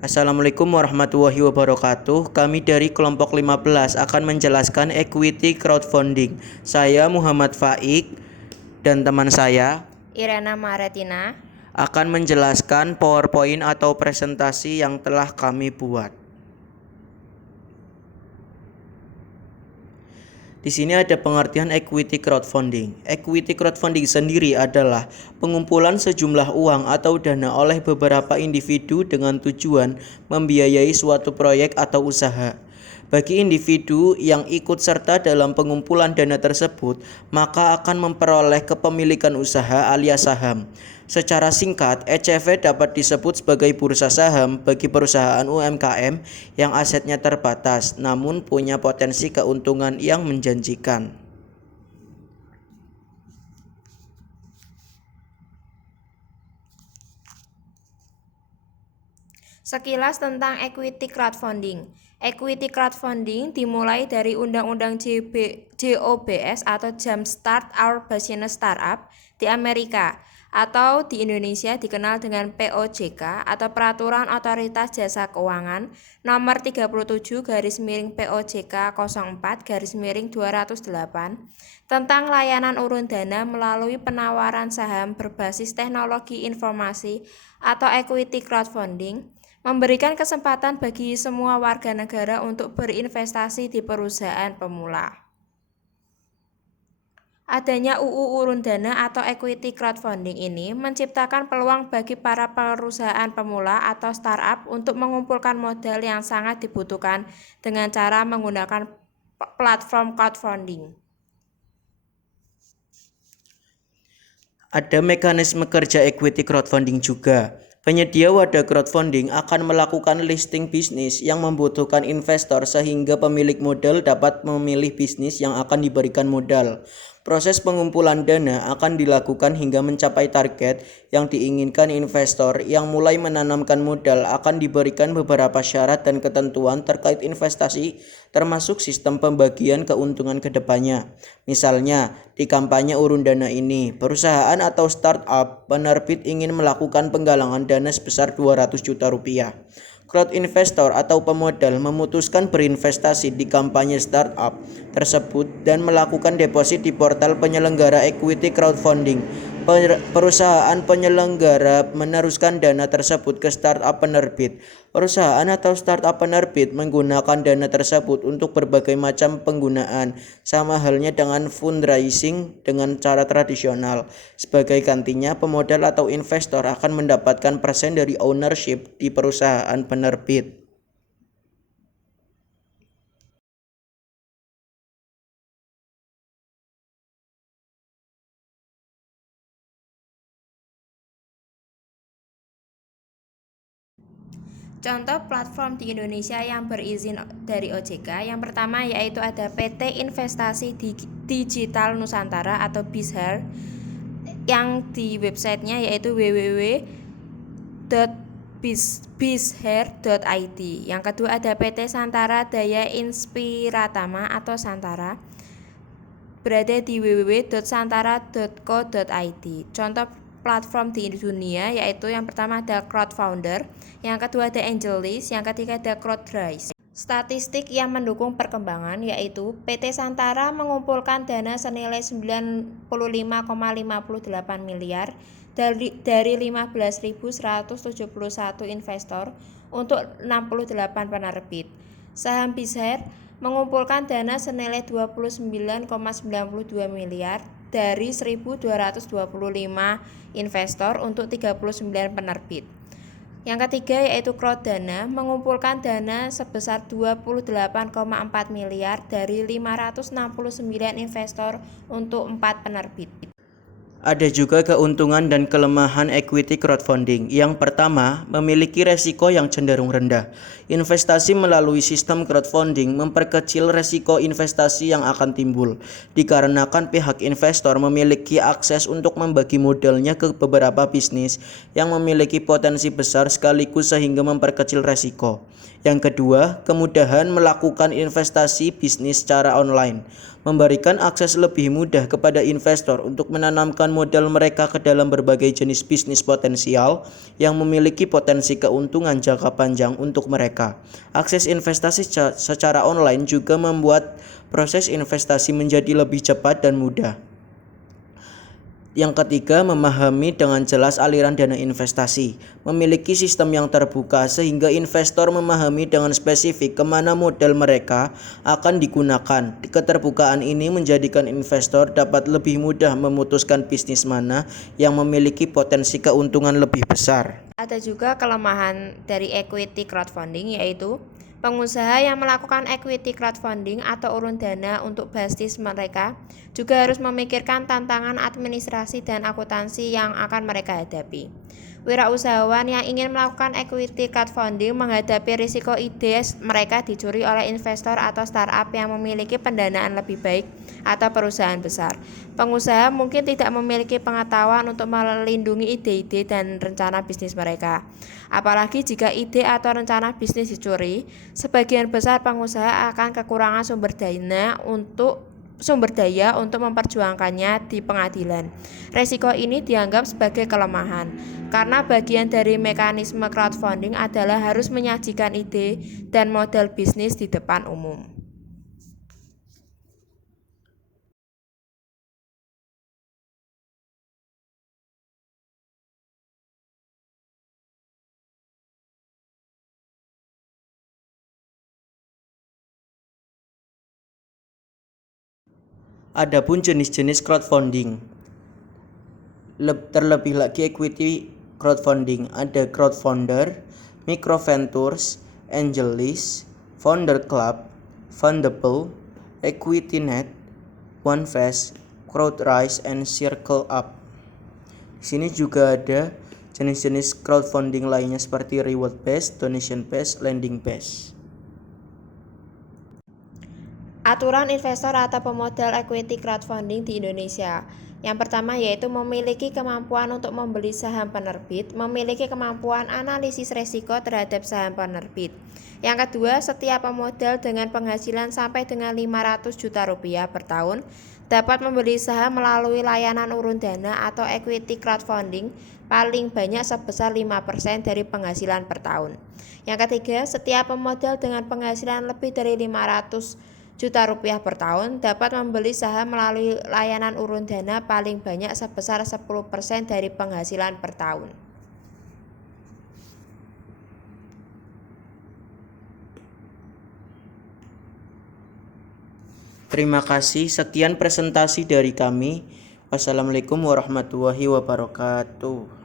Assalamualaikum warahmatullahi wabarakatuh. Kami dari kelompok 15 akan menjelaskan equity crowdfunding. Saya Muhammad Faik dan teman saya Irena Maretina akan menjelaskan PowerPoint atau presentasi yang telah kami buat. Di sini ada pengertian equity crowdfunding. Equity crowdfunding sendiri adalah pengumpulan sejumlah uang atau dana oleh beberapa individu dengan tujuan membiayai suatu proyek atau usaha. Bagi individu yang ikut serta dalam pengumpulan dana tersebut, maka akan memperoleh kepemilikan usaha alias saham. Secara singkat, ECV dapat disebut sebagai bursa saham bagi perusahaan UMKM yang asetnya terbatas namun punya potensi keuntungan yang menjanjikan. Sekilas tentang equity crowdfunding. Equity crowdfunding dimulai dari Undang-Undang JOBS atau Jumpstart Our Business Startup di Amerika, atau di Indonesia dikenal dengan POJK atau Peraturan Otoritas Jasa Keuangan Nomor 37/POJK 04/208 tentang layanan urun dana melalui penawaran saham berbasis teknologi informasi atau equity crowdfunding, memberikan kesempatan bagi semua warga negara untuk berinvestasi di perusahaan pemula. Adanya UU Urun Dana atau Equity Crowdfunding ini menciptakan peluang bagi para perusahaan pemula atau startup untuk mengumpulkan modal yang sangat dibutuhkan dengan cara menggunakan platform crowdfunding. Ada mekanisme kerja equity crowdfunding juga. Penyedia wadah crowdfunding akan melakukan listing bisnis yang membutuhkan investor sehingga pemilik modal dapat memilih bisnis yang akan diberikan modal. Proses pengumpulan dana akan dilakukan hingga mencapai target yang diinginkan investor yang mulai menanamkan modal akan diberikan beberapa syarat dan ketentuan terkait investasi termasuk sistem pembagian keuntungan ke depannya. Misalnya, di kampanye urun dana ini, perusahaan atau startup penerbit ingin melakukan penggalangan dana sebesar 200 juta rupiah. Crowd investor atau pemodal memutuskan berinvestasi di kampanye startup tersebut dan melakukan deposit di portal penyelenggara equity crowdfunding. Perusahaan penyelenggara meneruskan dana tersebut ke startup penerbit. Perusahaan atau startup penerbit menggunakan dana tersebut untuk berbagai macam penggunaan, sama halnya dengan fundraising dengan cara tradisional. Sebagai gantinya, pemodal atau investor akan mendapatkan persen dari ownership di perusahaan penerbit. Contoh platform di Indonesia yang berizin dari OJK, yang pertama yaitu ada PT Investasi Digital Nusantara atau BISHAR, yang di websitenya yaitu www.bishar.id. Yang kedua ada PT Santara Daya Inspiratama atau Santara, berada di www.santara.co.id. Contoh platform di dunia yaitu yang pertama ada Crowdfounder, yang kedua ada AngelList, yang ketiga ada CrowdRise. Statistik yang mendukung perkembangan yaitu PT Santara mengumpulkan dana senilai 95,58 miliar dari 15.171 investor untuk 68 penerbit. Saham BISHAR mengumpulkan dana senilai 29,92 miliar dari 1.225 investor untuk 39 penerbit. Yang ketiga yaitu Crowddana mengumpulkan dana sebesar 28,4 miliar dari 569 investor untuk 4 penerbit. Ada juga keuntungan dan kelemahan equity crowdfunding. Yang pertama, memiliki resiko yang cenderung rendah. Investasi melalui sistem crowdfunding memperkecil resiko investasi yang akan timbul, dikarenakan pihak investor memiliki akses untuk membagi modalnya ke beberapa bisnis yang memiliki potensi besar sekaligus sehingga memperkecil resiko. Yang kedua, kemudahan melakukan investasi bisnis secara online. memberikan akses lebih mudah kepada investor untuk menanamkan modal mereka ke dalam berbagai jenis bisnis potensial yang memiliki potensi keuntungan jangka panjang untuk mereka. Akses investasi secara online juga membuat proses investasi menjadi lebih cepat dan mudah. Yang ketiga, memahami dengan jelas aliran dana investasi. Memiliki sistem yang terbuka sehingga investor memahami dengan spesifik kemana modal mereka akan digunakan. Keterbukaan ini menjadikan investor dapat lebih mudah memutuskan bisnis mana yang memiliki potensi keuntungan lebih besar. Ada juga kelemahan dari equity crowdfunding, yaitu pengusaha yang melakukan equity crowdfunding atau urun dana untuk bisnis mereka juga harus memikirkan tantangan administrasi dan akuntansi yang akan mereka hadapi. Wirausahawan yang ingin melakukan equity crowdfunding menghadapi risiko ide mereka dicuri oleh investor atau startup yang memiliki pendanaan lebih baik atau perusahaan besar. Pengusaha mungkin tidak memiliki pengetahuan untuk melindungi ide-ide dan rencana bisnis mereka. Apalagi jika ide atau rencana bisnis dicuri, sebagian besar pengusaha akan kekurangan sumber daya untuk memperjuangkannya di pengadilan. Resiko ini dianggap sebagai kelemahan, karena bagian dari mekanisme crowdfunding adalah harus menyajikan ide dan model bisnis di depan umum. Adapun jenis-jenis crowdfunding. Terlebih lagi equity crowdfunding, ada crowdfunder, microventures, angelis, founder club, fundable, equitynet, onefest, crowdrise, and circle up. Di sini juga ada jenis-jenis crowdfunding lainnya seperti reward based, donation based, lending based. Aturan investor atau pemodal equity crowdfunding di Indonesia. Yang pertama yaitu memiliki kemampuan untuk membeli saham penerbit, memiliki kemampuan analisis risiko terhadap saham penerbit. Yang kedua, setiap pemodal dengan penghasilan sampai dengan 500 juta rupiah per tahun dapat membeli saham melalui layanan urun dana atau equity crowdfunding paling banyak sebesar 5% dari penghasilan per tahun. Yang ketiga, setiap pemodal dengan penghasilan lebih dari 500 juta rupiah per tahun dapat membeli saham melalui layanan urun dana paling banyak sebesar 10% dari penghasilan per tahun. Terima kasih, sekian presentasi dari kami. Wassalamualaikum warahmatullahi wabarakatuh.